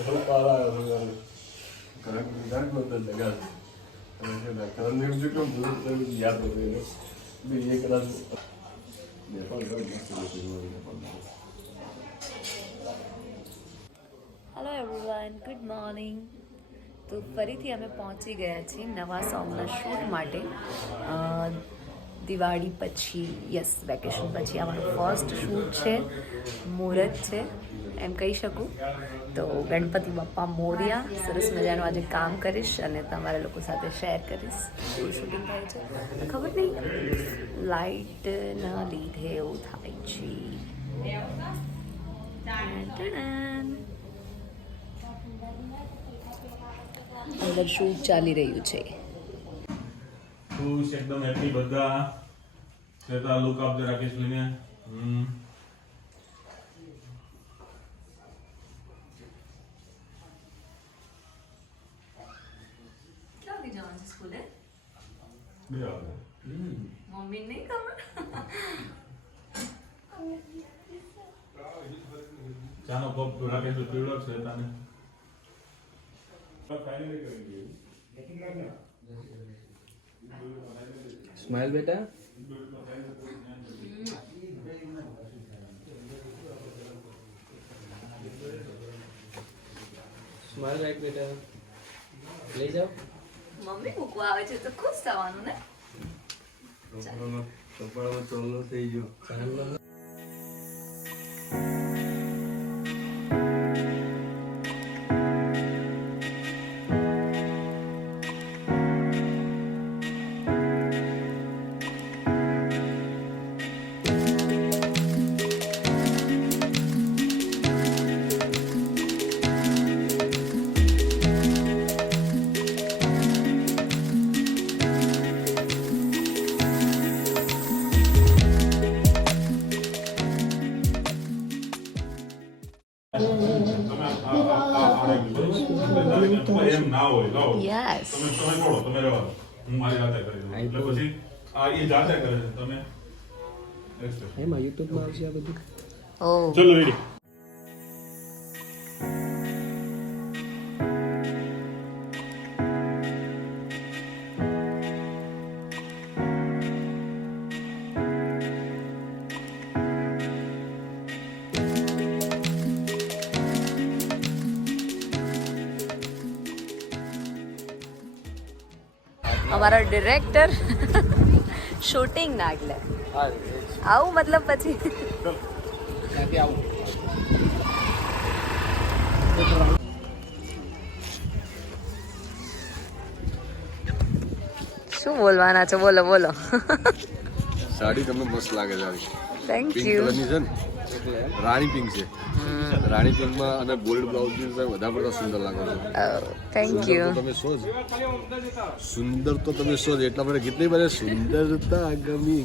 Hello everyone, good morning. તો ફરીથી અમે પહોંચી ગયા છીએ નવા સોંગના શૂટ માટે. દિવાળી પછી, યસ, વેકેશન પછી અમારું ફર્સ્ટ શૂટ છે. મુહૂર્ત છે એમ કહી શકું. તો ગણપતિ બાપ્પા મોર્યા. સરસ મજાનું આજે કામ કરીશ અને તમારા લોકો સાથે શેર કરીશ શું શૂટિંગ થાય છે. ખબર નહીં, લાઇટના લીધે એવું થાય છે. અંદર શૂટ ચાલી રહ્યું છે. ખુશ, એકદમ હેપી બધા. સેતા લુક આપજે રાકેશ લઈને. ક્યાં જવાનું છે સ્કૂલે? બે વાગે. મમ્મી નહીં ખબર. ચાનો કપ રાકેશ પીવડો છે તને. ફાઇનલી કરી દીધું. स्माइल बेटा, स्माइल राइट बेटा, ले जाओ. મમ્મી મૂકવા આવે છે તો ખુશ થવાનું ને. કપડામાં ચોલ્લો થઈ ગયો. એમ ના હોય લાવો યસ. તમે છોડો, તમે રહેવા દો. હું મારી જાતે કરી દઉં. એટલે પછી આ એ જાતે કરે છે. તમે એમાં યુટ્યુબમાં આવશે આ બધું. ઓ ચલો રેડી. અમારા ડિરેક્ટર શૂટિંગ નાગલે આવું મતલબ પછી ત્યાંથી આવું. શું બોલવાના છો? બોલો બોલો. સાડી તમને મસ્ત લાગે છે. Thank pink you. કલરની છે ને, રાણી પિંક છે. રાણી પિંકમાં અને ગોલ્ડ બ્લાઉઝ વધારે પડતા સુંદર લાગો છો. Thank you. તમે શો જ સુંદર તો તમે શો જ એટલા માટે કેટલી બધી સુંદરતા ગમી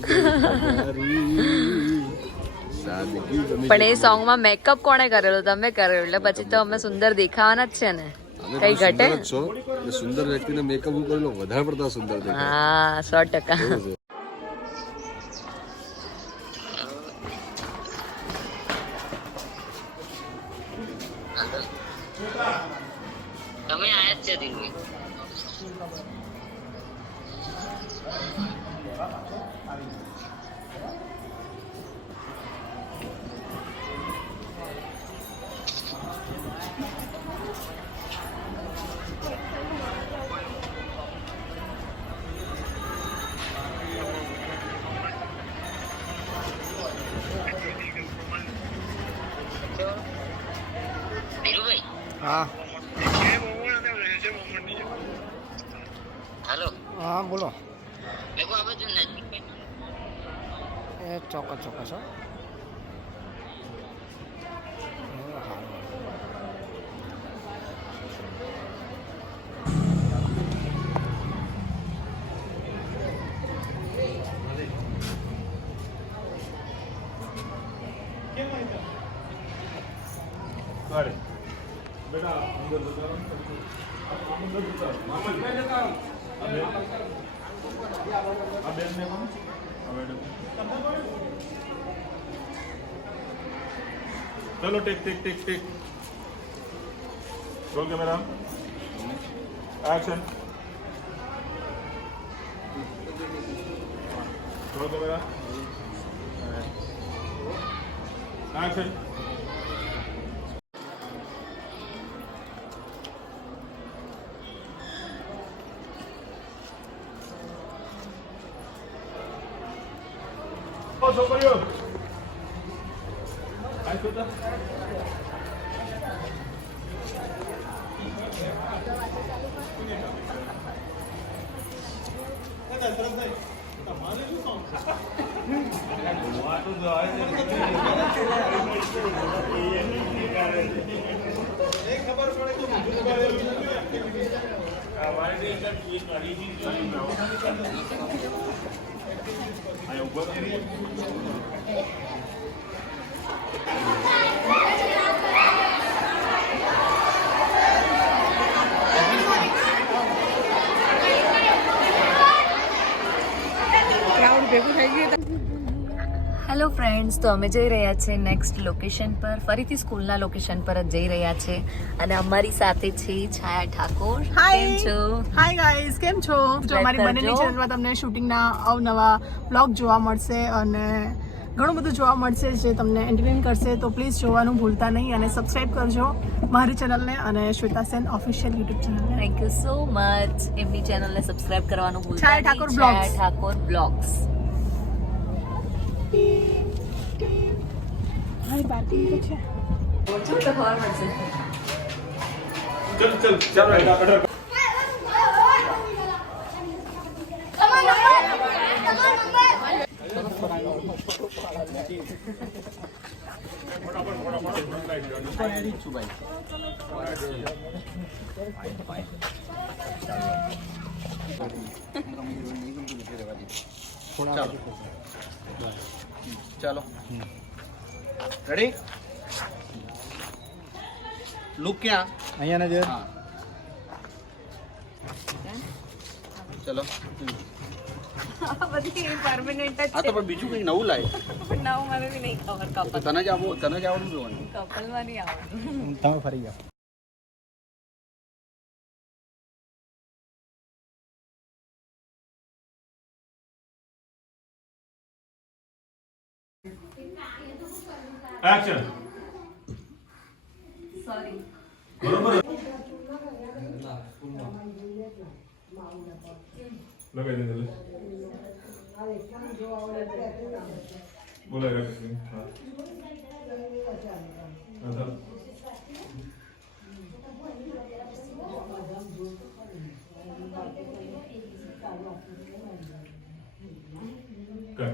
સાદગી ગમી. પણ એ સોંગમાં મેકઅપ કોણે કરેલો? તમે કરેલો, એટલે પછી તો અમે સુંદર દેખાવાના જ છે ને. કઈ ઘટે? છો સુંદર વ્યક્તિને મેકઅપ કરેલો વધારે પડતા સુંદર દેખાય. હા, 100%. એવું છે. તમે આયા જ છે દિલ્હી. હા हेलो હા બોલો. देखो अब जो नजदीक में એ ચોક્કસ ચોક્કસ હો. બેટા અંદર જતા અંદર જતા મામા કઈ જતા આ બેન ને કોણ ચલો take take take take roll camera action roll camera action છોકરીઓ આ છોટા ક્રાઉડ ભેગું થઈ ગયું હેલો ફ્રેન્ડ્સ, તો અમે જઈ રહ્યા છે નેક્સ્ટ લોકેશન પર, ફરીથી સ્કૂલના લોકેશન પર જ જઈ રહ્યા છે અને અમારી સાથે છે છાયા ઠાકોર. કેમ છો? હાય ગાઈઝ, કેમ છો? જો અમારી કરજો. બંનેની ચેનલમાં તમને શૂટિંગના અવનવા બ્લોગ જોવા મળશે અને ઘણું બધું જોવા મળશે જે તમને એન્ટરટેન કરશે. તો પ્લીઝ જોવાનું ભૂલતા નહીં અને સબસ્ક્રાઇબ કરજો મારી ચેનલને અને શ્વેતા સેન ઓફિશિયલ યુટ્યુબ ચેનલને. Thank you so much. એમની ચેનલને સબસ્ક્રાઇબ કરવાનું ભૂલતા છાયા ઠાકોર નહીં. બ્લોગ્સ. છાયા ઠાકોર બ્લોગ્સ. હાય પાર્કિંગ તો છે. चल चल चल अटर ચાલો રેડી લુક ક્યાં અહીંયા નજર હા ચલો બધી પરમેનન્ટ જ આ તો પણ બીજું કંઈક નવું લાય છે. ના, મને બી નહીં ખબર. તો કપલ તને જ આવડવું જોવાનું કપલમાં નહીં આવડતું. તમે ફરી જાઓ. Action sorry. बरोबर लगाई दे दे बोलेगा हां अच्छा कर